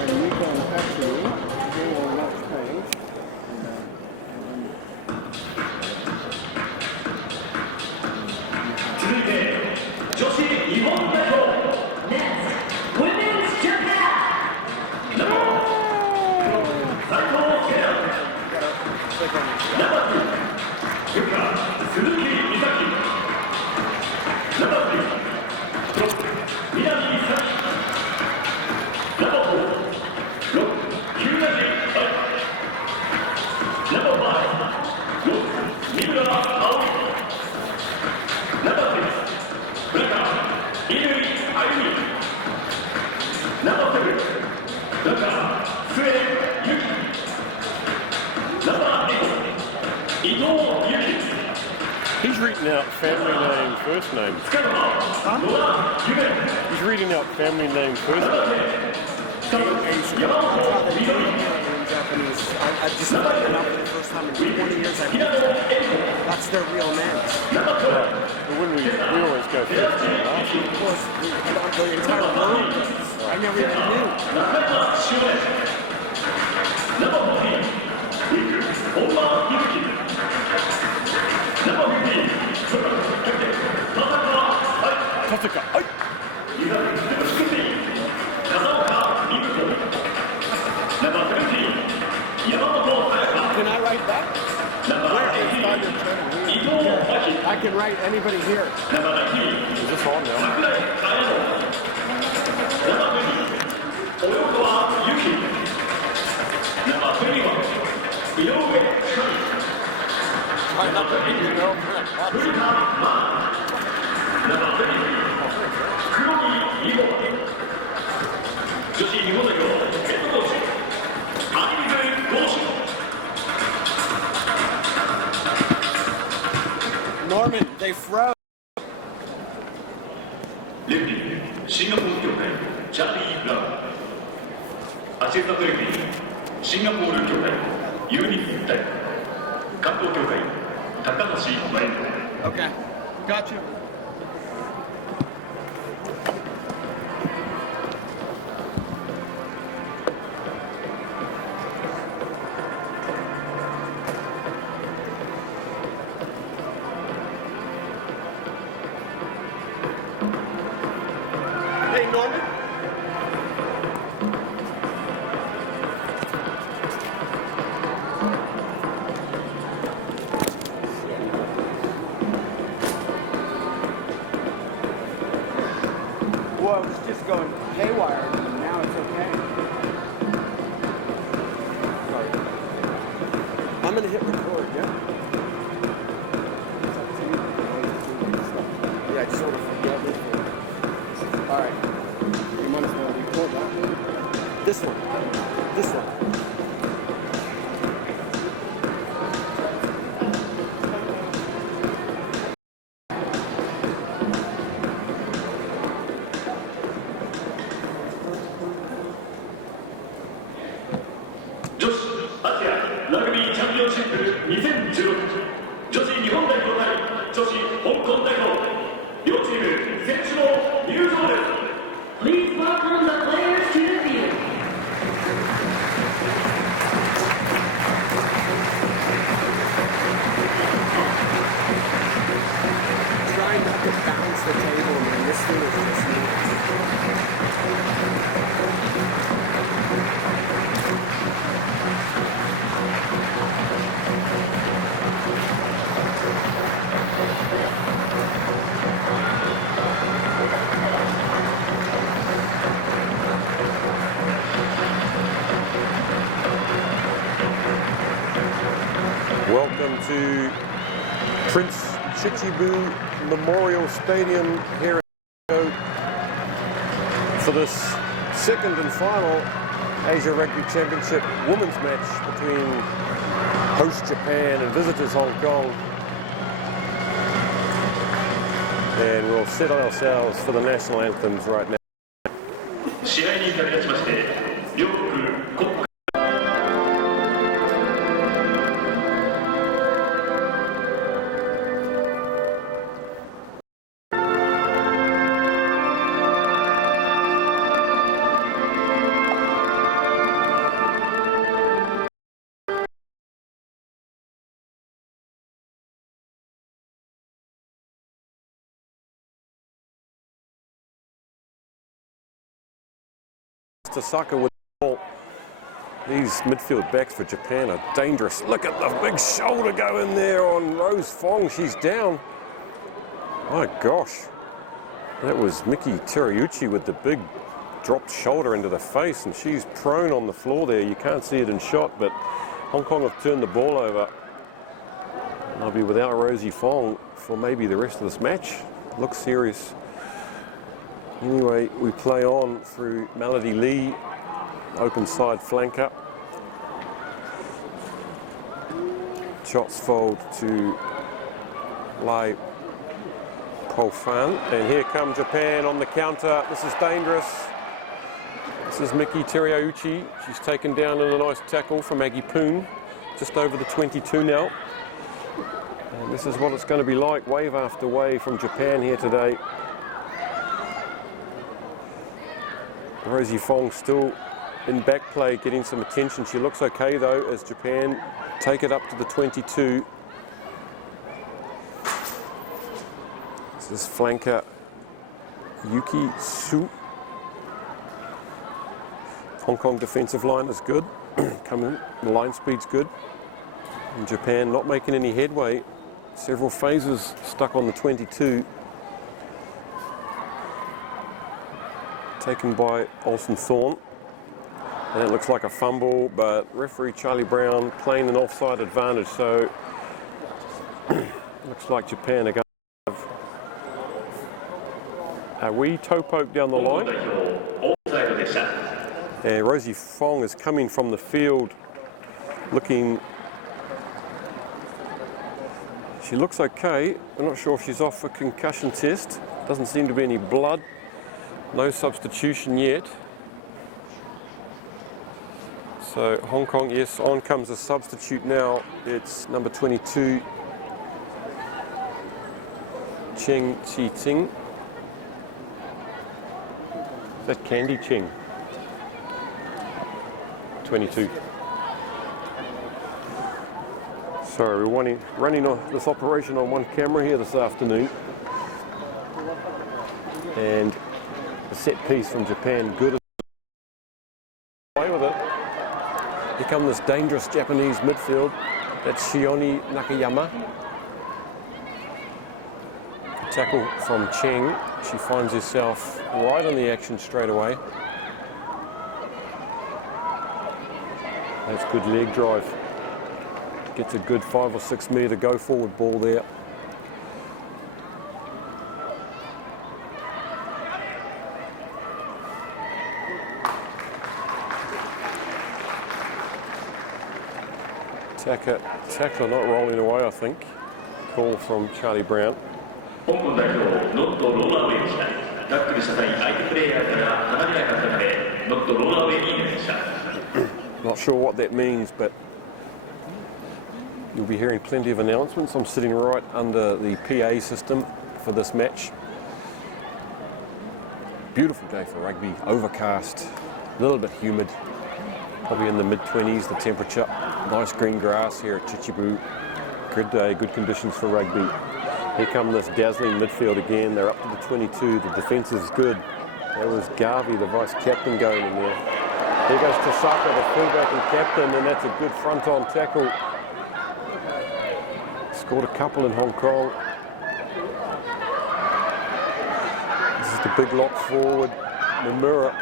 And you can actually go on that page. He's reading out family name, first name. Huh? He's reading out family name, first name. That's how they do it in Japanese. I just looked it up for the first time in 20 years. That's their real names. But when we always go first name last. Of course, the entire world does. I never even knew. Tatsuka. Can I write that? I can write anybody here. Is this on now? Norman, they froze. Rugby シンガポール協会チャーリー・ブラウンアシスタントレフェリーシンガポール協会ユーニフ大関東協会高橋真由 Okay, got you. Hey, Norman. Well, I was just going haywire, and now it's okay. Sorry. I'm gonna hit record, yeah? It's up to you. Yeah, I sort of forget it. All right. You might as well record that. This one. This one. Please welcome the players to the field. Trying not to bounce the table, man. This thing is just Welcome to Prince Chichibu Memorial Stadium here in Tokyo for this second and final Asia Rugby Championship women's match between host Japan and visitors Hong Kong. And we'll settle ourselves for the national anthems right now. 試合に先立ちまして両国国歌 Well, Tasaka with the ball. These midfield backs for Japan are dangerous. Look at the big shoulder go in there on Rose Fong. She's down. My gosh. That was Miki Terauchi with the big dropped shoulder into the face, and she's prone on the floor there. You can't see it in shot, but Hong Kong have turned the ball over. And they'll be without Rosie Fong for maybe the rest of this match. Looks serious. Anyway, we play on through Melody Lee, open side flanker. Shots fold to Lai Pofan, and here come Japan on the counter. This is dangerous. This is Miki Terauchi. She's taken down in a nice tackle from Maggie Poon, just over the 22 now. And this is what it's going to be like, wave after wave from Japan here today. Rosie Fong still in back play, getting some attention. She looks okay though, as Japan take it up to the 22. This is flanker Yuki Su. Hong Kong defensive line is good. Coming, the line speed's good. And Japan not making any headway. Several phases stuck on the 22. Taken by Olsen Thorne. And it looks like a fumble, but referee Charlie Brown playing an offside advantage, so looks like Japan are going to have a wee toe poke down the line. And Rosie Fong is coming from the field looking, she looks okay. I'm not sure if she's off for concussion test. Doesn't seem to be any blood. No substitution yet. So Hong Kong, yes, on comes a substitute now. It's number 22, Cheng Chi Ting. Is that Candy Cheng? 22. Sorry, we're running this operation on one camera here this afternoon. And a set piece from Japan, good. Away with it. Here come this dangerous Japanese midfield. That's Shioni Nakayama. Tackle from Cheng. She finds herself right on the action straight away. That's good leg drive. Gets a good 5 or 6 metre go forward ball there. Tackler not rolling away, I think. Call from Charlie Brown. Not sure what that means, but you'll be hearing plenty of announcements. I'm sitting right under the PA system for this match. Beautiful day for rugby, overcast, a little bit humid, probably in the mid-20s, the temperature. Nice green grass here at Chichibu. Good day, good conditions for rugby. Here come this dazzling midfield again. They're up to the 22. The defence is good. That was Garvey, the vice-captain, going in there. Here goes Tasaka, the fullback and captain, and that's a good front-on tackle. Scored a couple in Hong Kong. This is the big lock forward, Nomura.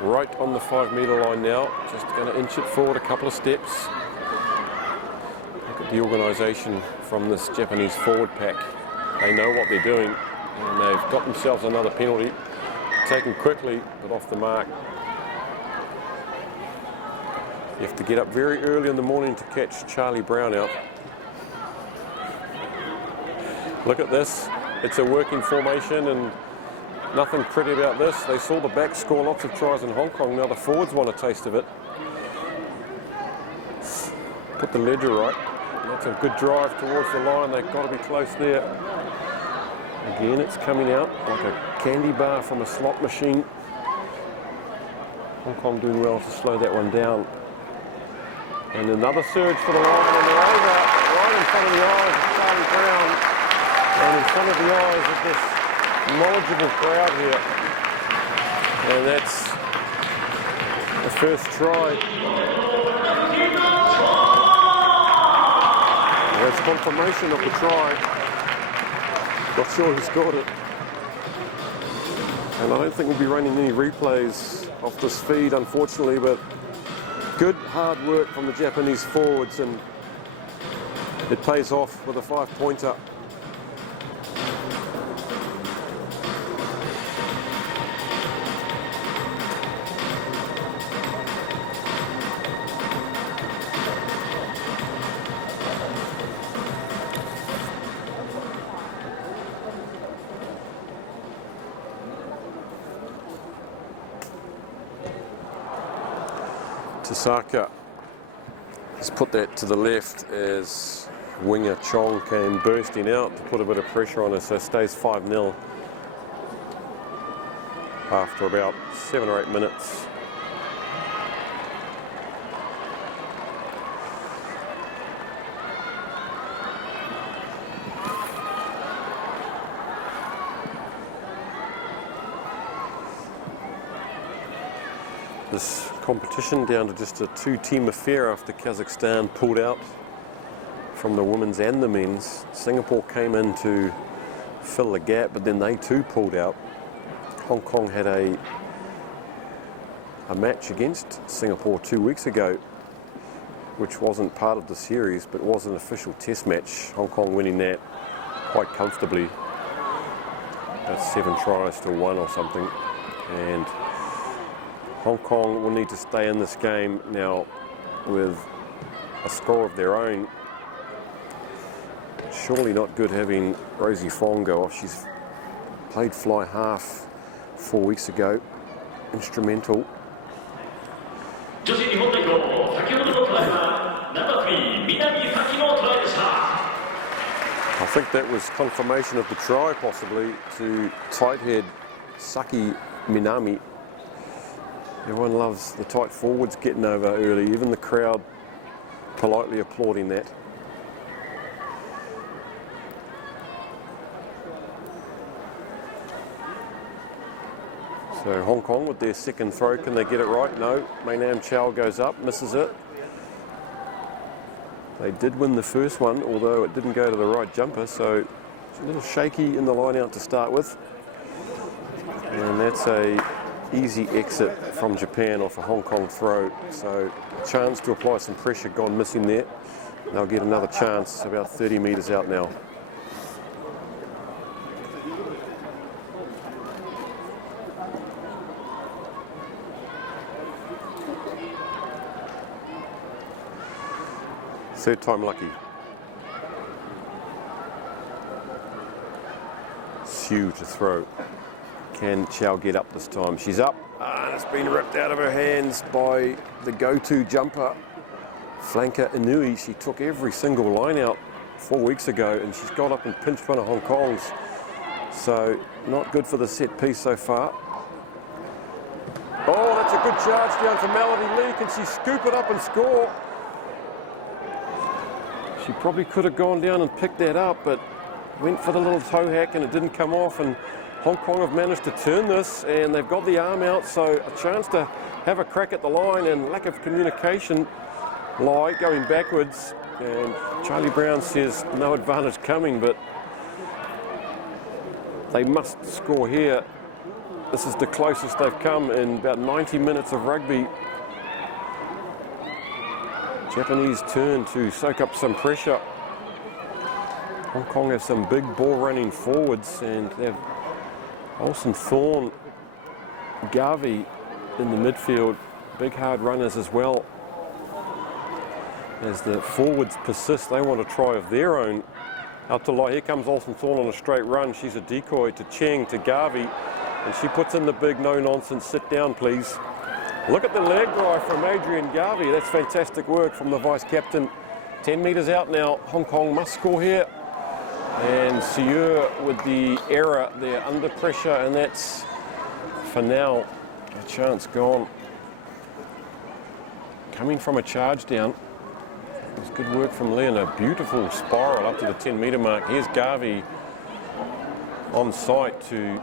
Right on the 5 metre line now, just going to inch it forward a couple of steps. Look at the organisation from this Japanese forward pack. They know what they're doing, and they've got themselves another penalty, taken quickly but off the mark. You have to get up very early in the morning to catch Charlie Brown out. Look at this, it's a working formation and nothing pretty about this. They saw the back score lots of tries in Hong Kong. Now the forwards want a taste of it. Put the ledger right. That's a good drive towards the line. They've got to be close there. Again, it's coming out like a candy bar from a slot machine. Hong Kong doing well to slow that one down. And another surge for the line, and they're over right in front of the eyes of Charlie Brown and in front of the eyes of this knowledgeable crowd here. And that's the first try. That's confirmation of the try. Not sure who scored it. And I don't think we'll be running any replays off this feed, unfortunately, but good hard work from the Japanese forwards, and it pays off with a 5-pointer. Tasaka has put that to the left as winger Chong came bursting out to put a bit of pressure on us, so stays 5-0 after about 7 or 8 minutes. This competition down to just a 2-team affair after Kazakhstan pulled out from the women's and the men's. Singapore came in to fill the gap, but then they too pulled out. Hong Kong had a match against Singapore 2 weeks ago, which wasn't part of the series, but was an official test match. Hong Kong winning that quite comfortably. That's 7 tries to 1 or something. And Hong Kong will need to stay in this game now with a score of their own. Surely not good having Rosie Fong go off. She's played fly half 4 weeks ago. Instrumental. I think that was confirmation of the try, possibly, to tight head Saki Minami. Everyone loves the tight forwards getting over early, even the crowd politely applauding that. So Hong Kong with their second throw, can they get it right? No. Mei Nam Chow goes up, misses it. They did win the first one, although it didn't go to the right jumper, so it's a little shaky in the line out to start with. And that's a easy exit from Japan off a Hong Kong throw. So chance to apply some pressure gone missing there. They'll get another chance about 30 metres out now. Third time lucky. Sue to throw. Can Chow get up this time? She's up, and it's been ripped out of her hands by the go-to jumper, Flanker Inui. She took every single line out 4 weeks ago, and she's got up and pinched one of Hong Kong's. So not good for the set piece so far. Oh, that's a good charge down for Melody Lee. Can she scoop it up and score? She probably could have gone down and picked that up, but went for the little toe hack and it didn't come off, and Hong Kong have managed to turn this, and they've got the arm out, so a chance to have a crack at the line, and lack of communication lie going backwards. And Charlie Brown says no advantage coming, but they must score here. This is the closest they've come in about 90 minutes of rugby. Japanese turn to soak up some pressure. Hong Kong have some big ball running forwards, and they have Olsen Thorne, Garvey in the midfield, big hard runners as well. As the forwards persist, they want a try of their own. Out to light, here comes Olsen Thorne on a straight run. She's a decoy to Cheng, to Garvey, and she puts in the big no-nonsense, sit down please. Look at the leg drive from Adrian Garvey. That's fantastic work from the vice-captain. 10 metres out now. Hong Kong must score here. And Sieur with the error there under pressure, and that's, for now, a chance gone. Coming from a charge down. It was good work from Lee, and a beautiful spiral up to the 10 metre mark. Here's Garvey on site to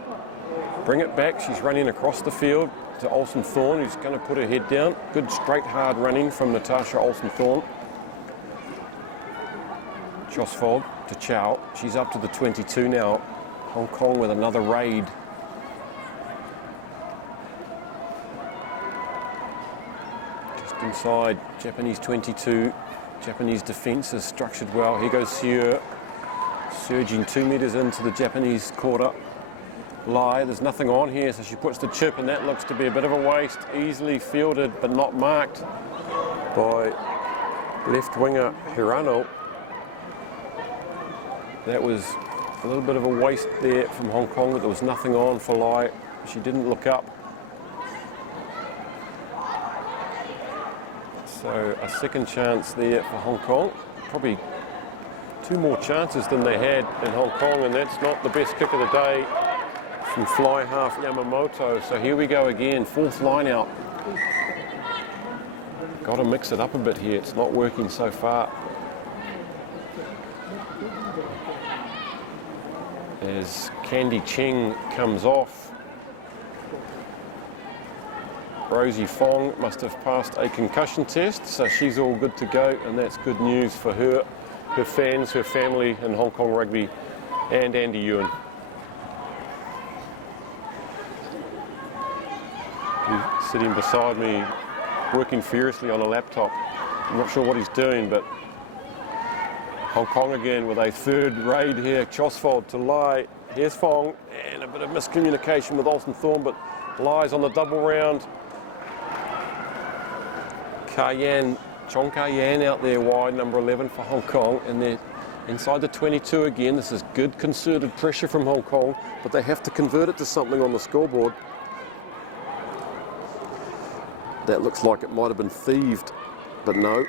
bring it back. She's running across the field to Olsen-Thorn, who's going to put her head down. Good straight hard running from Natasha Olsen-Thorn. Chosfold to Chow. She's up to the 22 now. Hong Kong with another raid. Just inside Japanese 22. Japanese defence is structured well. Here goes Sieur, surging 2 metres into the Japanese quarter. Lai, there's nothing on here, so she puts the chip, and that looks to be a bit of a waste. Easily fielded, but not marked by left winger Hirano. That was a little bit of a waste there from Hong Kong, but there was nothing on for Lai. She didn't look up. So a second chance there for Hong Kong. Probably 2 more chances than they had in Hong Kong, and that's not the best kick of the day from fly half Yamamoto. So here we go again, 4th line out. Got to mix it up a bit here. It's not working so far. As Candy Cheng comes off, Rosie Fong must have passed a concussion test, so she's all good to go, and that's good news for her, her fans, her family in Hong Kong rugby, and Andy Ewan. He's sitting beside me, working furiously on a laptop. I'm not sure what he's doing, but Hong Kong again with a 3rd raid here. Chosfold to Lai. Here's Fong, and a bit of miscommunication with Olsen-Thorn, but Lai's on the double round. Chong Ka-Yan out there wide, number 11 for Hong Kong, and they're inside the 22 again. This is good concerted pressure from Hong Kong, but they have to convert it to something on the scoreboard. That looks like it might have been thieved, but no.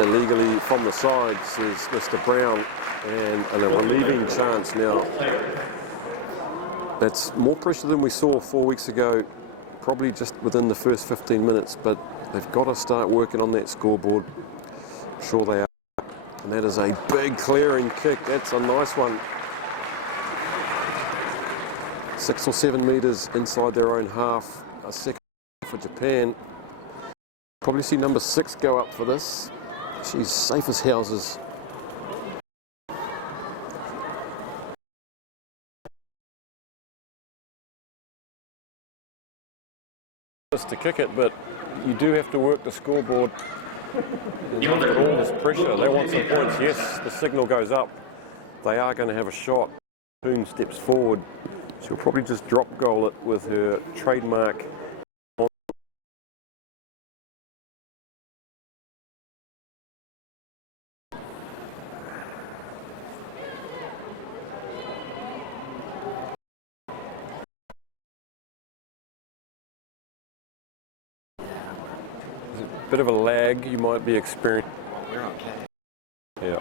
Illegally from the side, says Mr. Brown, and a relieving chance now. That's more pressure than we saw 4 weeks ago, probably just within the first 15 minutes, but they've got to start working on that scoreboard. I'm sure they are. And that is a big clearing kick. That's a nice one. 6 or 7 metres inside their own half. A second for Japan. Probably see number 6 go up for this. She's safe as houses. To kick it, but you do have to work the scoreboard. And after all this pressure, they want some points. Yes, the signal goes up. They are going to have a shot. Poon steps forward. She'll probably just drop goal it with her trademark. Bit of a lag you might be experiencing. We're okay. Yeah.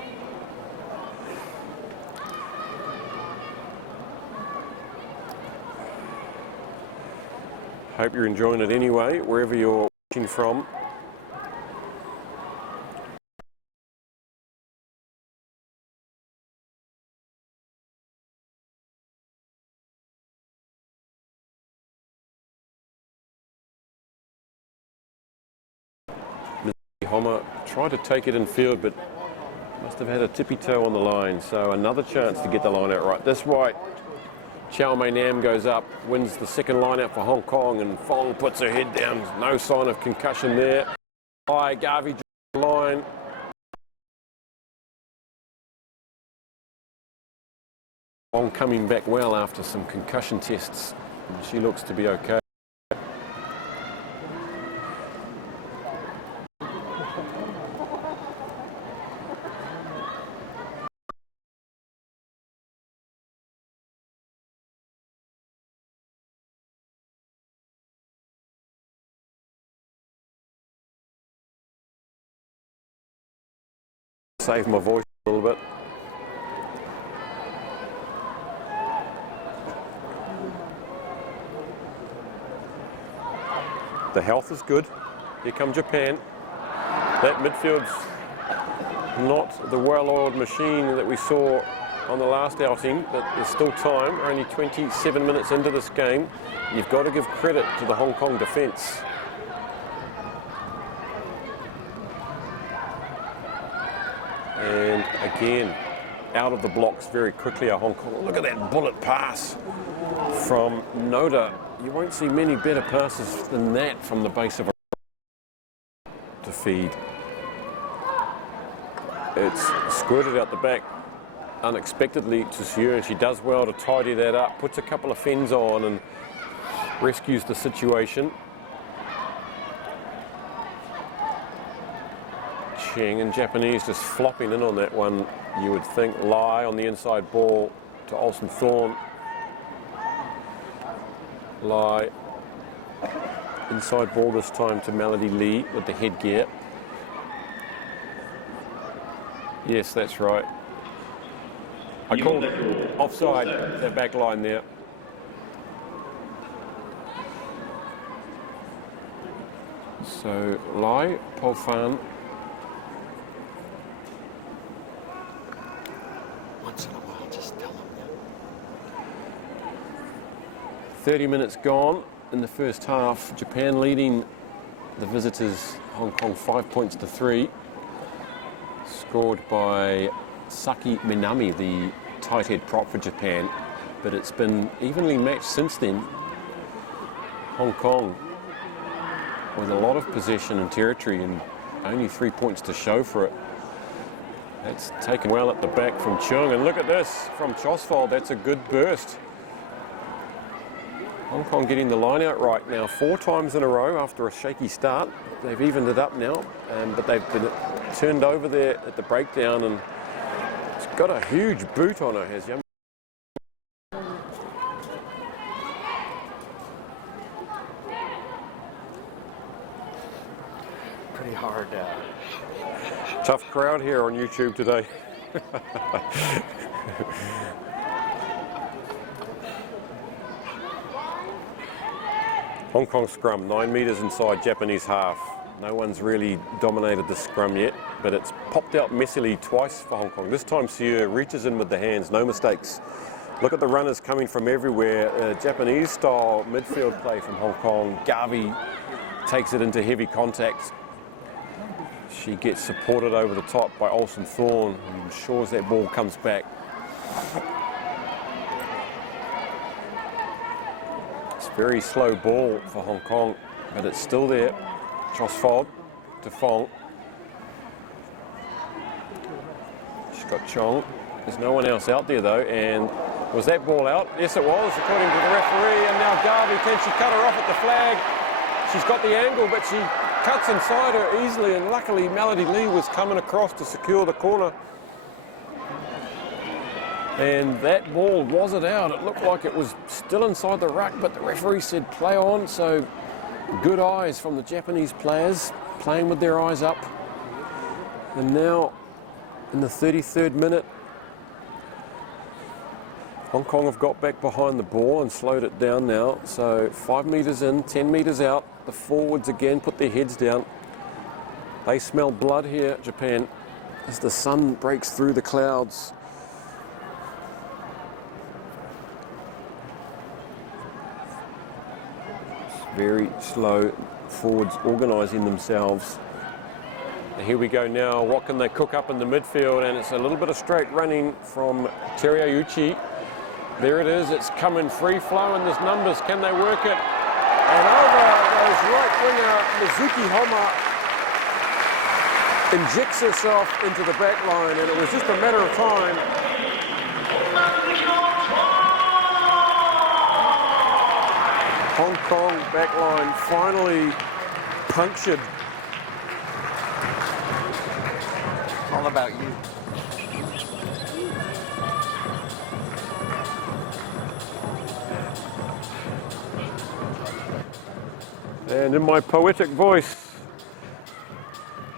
Hope you're enjoying it anyway, wherever you're watching from. Homer tried to take it in field, but must have had a tippy toe on the line. So another chance to get the line out right. This right, Chow Mei Nam goes up, wins the second line out for Hong Kong, and Fong puts her head down. No sign of concussion there. High Garvey line. Fong coming back well after some concussion tests. And she looks to be okay. Save my voice a little bit. The health is good. Here come Japan. That midfield's not the well-oiled machine that we saw on the last outing, but there's still time. We're only 27 minutes into this game. You've got to give credit to the Hong Kong defence. And again, out of the blocks very quickly are Hong Kong. Look at that bullet pass from Noda. You won't see many better passes than that from the base of a to feed. It's squirted out the back unexpectedly to Siu, and she does well to tidy that up, puts a couple of fins on and rescues the situation. Cheng and Japanese just flopping in on that one, you would think. Lai on the inside ball to Olsen Thorne. Lai inside ball this time to Melody Lee with the headgear. Yes, that's right. I called offside, the back line there. So Lai, Po Fan. Once in a while, just tell them. 30 minutes gone in the first half. Japan leading the visitors, Hong Kong 5 points to 3. Scored by Saki Minami, the tight head prop for Japan. But it's been evenly matched since then. Hong Kong with a lot of possession and territory and only 3 points to show for it. That's taken well at the back from Chung. And look at this from Chosfold. That's a good burst. Hong Kong getting the line out right now 4 times in a row after a shaky start. They've evened it up now, but they've been turned over there at the breakdown, and it's got a huge boot on her, has Yum. Pretty hard. Tough crowd here on YouTube today. Hong Kong scrum, 9 metres inside Japanese half. No one's really dominated the scrum yet, but it's popped out messily twice for Hong Kong. This time Siu reaches in with the hands, no mistakes. Look at the runners coming from everywhere. Japanese style midfield play from Hong Kong. Garvey takes it into heavy contact. She gets supported over the top by Olsen Thorne and ensures that ball comes back. It's very slow ball for Hong Kong, but it's still there. Chosfold to Fong. She's got Chong. There's no one else out there though, and was that ball out? Yes it was, according to the referee, and now Garvey, can she cut her off at the flag? She's got the angle, but she cuts inside her easily, and luckily Melody Lee was coming across to secure the corner. And that ball wasn't out. It looked like it was still inside the ruck, but the referee said play on, so good eyes from the Japanese players, playing with their eyes up. And now, in the 33rd minute, Hong Kong have got back behind the ball and slowed it down now. So 5 metres in, 10 metres out. The forwards again put their heads down. They smell blood here, Japan, as the sun breaks through the clouds. Very slow, forwards organising themselves. Here we go now, what can they cook up in the midfield? And it's a little bit of straight running from Teriauchi. There it is, it's coming free flow, and there's numbers, can they work it? And over goes right winger Mizuki Homa, injects herself into the back line, and it was just a matter of time. Hong Kong backline finally punctured. All about you. And in my poetic voice,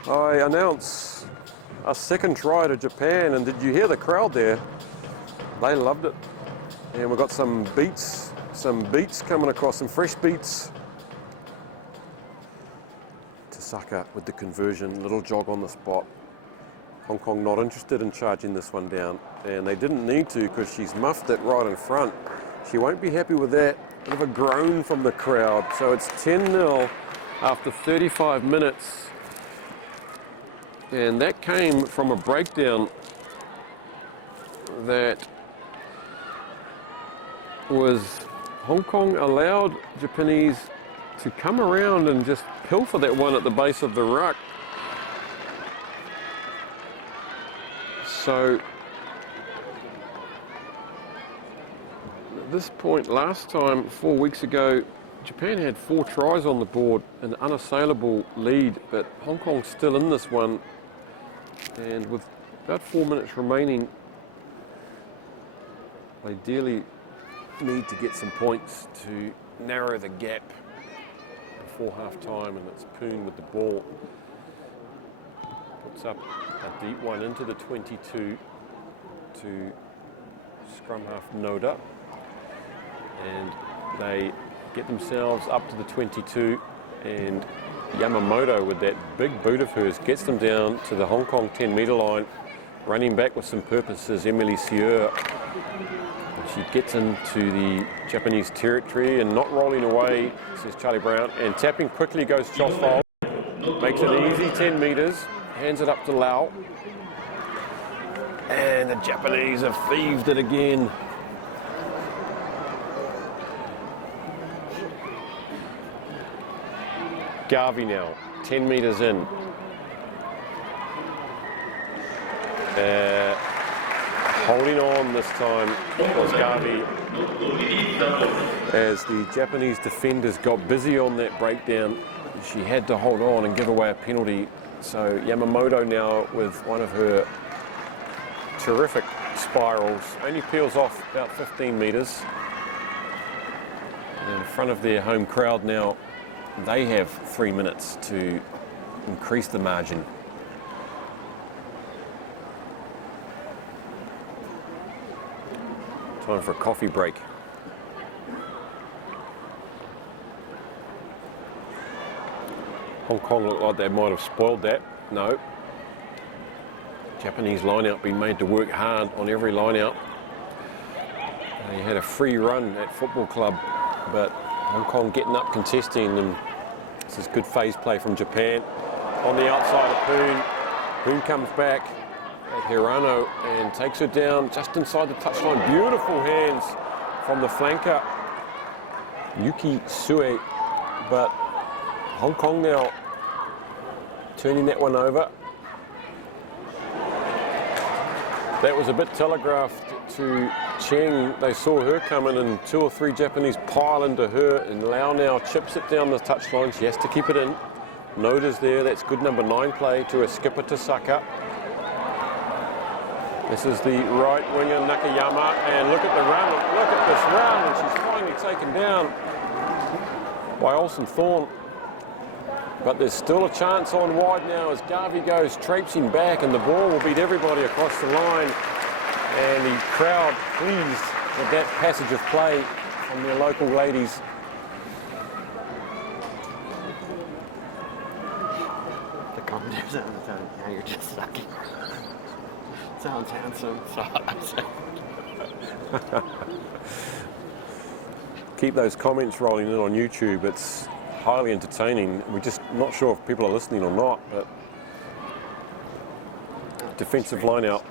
I announce a second try to Japan. And did you hear the crowd there? They loved it. And we've got some beats coming across, some fresh beats. Tasaka with the conversion, little jog on the spot. Hong Kong not interested in charging this one down, and they didn't need to because she's muffed it right in front. She won't be happy with that. Bit of a groan from the crowd. So it's 10-0 after 35 minutes, and that came from a breakdown that was Hong Kong allowed Japanese to come around and just pilfer that one at the base of the ruck. So at this point last time, 4 weeks ago, Japan had 4 tries on the board, an unassailable lead, but Hong Kong's still in this one, and with about 4 minutes remaining, they ideally need to get some points to narrow the gap before half time, and it's Poon with the ball. Puts up a deep one into the 22 to scrum half Noda, and they get themselves up to the 22, and Yamamoto with that big boot of hers gets them down to the Hong Kong 10-metre line. Running back with some purpose is Emily Sieur. She gets into the Japanese territory and not rolling away, says Charlie Brown, and tapping quickly goes Chosfol. Makes it an easy 10 metres, hands it up to Lau. And the Japanese have thieved it again. Garvey now, 10 metres in. Holding on this time was Garvey, as the Japanese defenders got busy on that breakdown. She had to hold on and give away a penalty. So Yamamoto now with one of her terrific spirals, only peels off about 15 metres. And in front of their home crowd now, they have 3 minutes to increase the margin. Time for a coffee break. Hong Kong looked like they might have spoiled that. No. Japanese line-out being made to work hard on every line-out. They had a free run at football club, but Hong Kong getting up, contesting, and this is good phase play from Japan. On the outside of Poon. Poon comes back at Hirano and takes her down just inside the touchline. Beautiful hands from the flanker, Yuki Sue, but Hong Kong now turning that one over. That was a bit telegraphed to Cheng. They saw her coming and 2 or 3 Japanese pile into her, and Lau now chips it down the touchline. She has to keep it in. Noda's there, that's good number 9 play to her skipper Tasaka. This is the right winger Nakayama, and look at the run, look at this run, and she's finally taken down by Olsen Thorne. But there's still a chance on wide now as Garvey goes traipsing back, and the ball will beat everybody across the line. And the crowd pleased with that passage of play from their local ladies. The commentators on the time, now you're just sucking. Sounds handsome. Keep those comments rolling in on YouTube. It's highly entertaining. We're just not sure if people are listening or not, but defensive line out.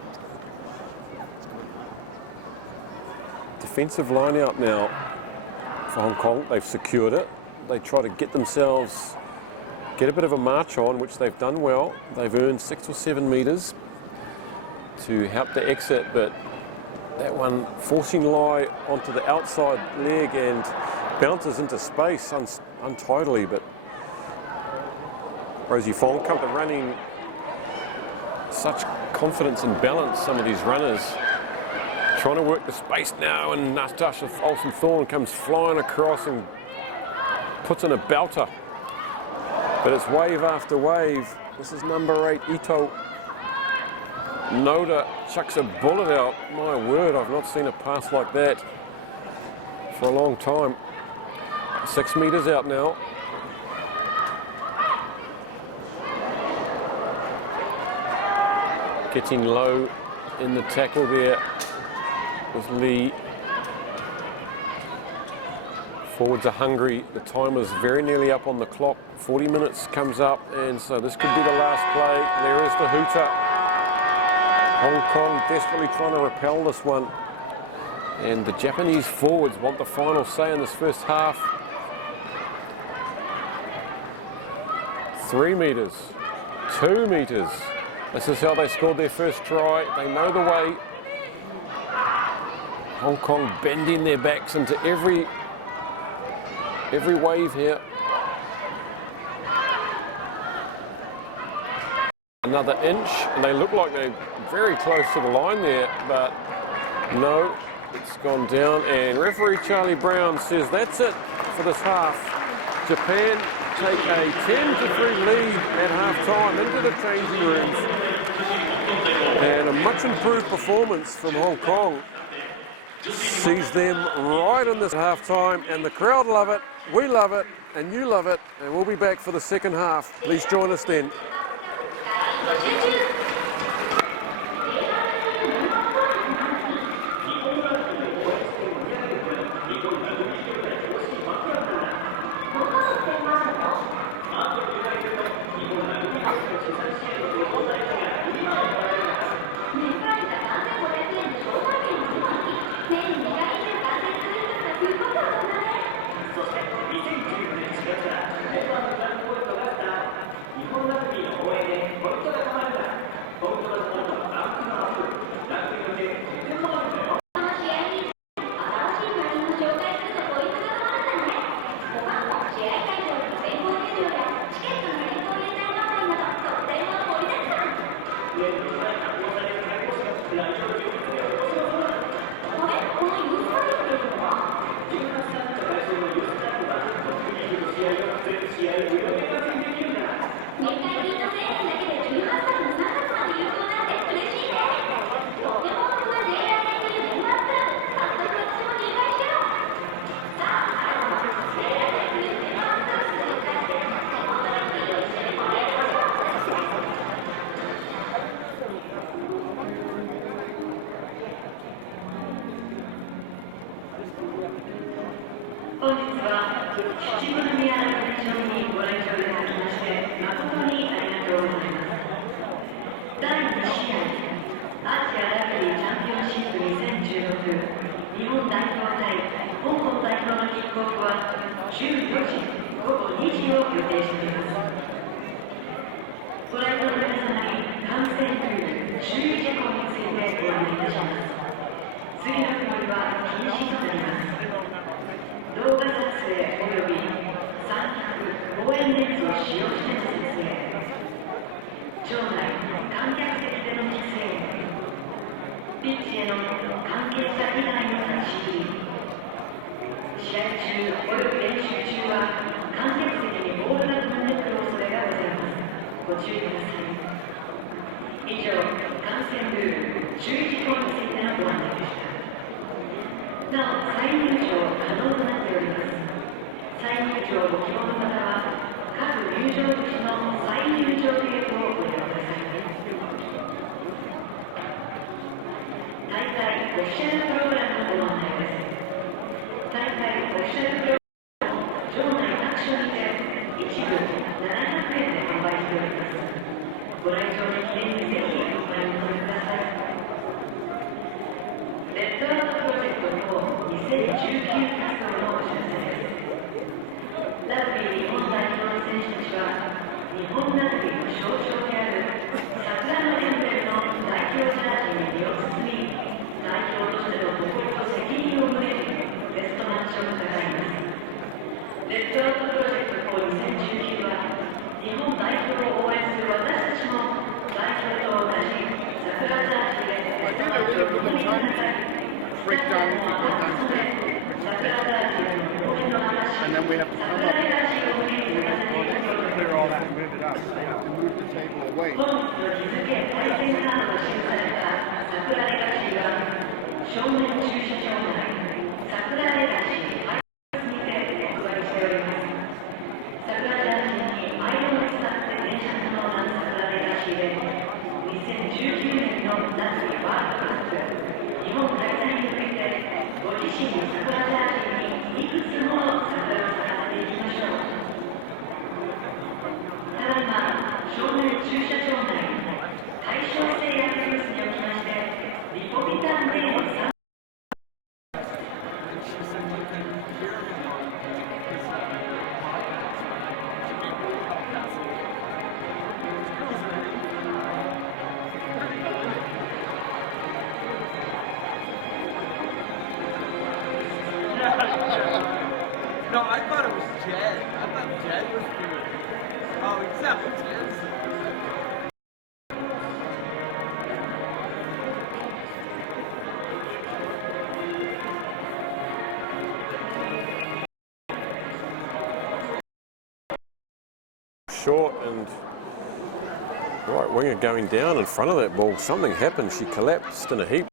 Defensive line out now for Hong Kong. They've secured it. They try to get themselves, get a bit of a march on, which they've done well. They've earned 6 or 7 metres to help the exit, but that one forcing Lai onto the outside leg and bounces into space untidily, but Rosie Fong come to running. Such confidence and balance, some of these runners. Trying to work the space now, and Natasha Olsen Thorne comes flying across and puts in a belter. But it's wave after wave. This is number 8, Ito. Noda chucks a bullet out. My word, I've not seen a pass like that for a long time. 6 metres out now. Getting low in the tackle there was Lee. Forwards are hungry. The time is very nearly up on the clock. 40 minutes comes up, and so this could be the last play. There is the hooter. Hong Kong desperately trying to repel this one. And the Japanese forwards want the final say in this first half. 3 meters, 2 meters. This is how they scored their first try. They know the way. Hong Kong bending their backs into every wave here. Another inch, and they look like they're very close to the line there, but no, it's gone down. And referee Charlie Brown says that's it for this half. Japan take a 10-3 lead at half-time into the changing rooms. And a much improved performance from Hong Kong sees them right in this half-time, and the crowd love it, we love it, and you love it, and we'll be back for the second half. Please join us then. And then we have to come up and clear all that and move it up. So we have to move the table away.2019 No, I thought it was Jed. I thought Jed was doing it. Oh, except for Jed's. Short and right winger going down in front of that ball. Something happened. She collapsed in a heap.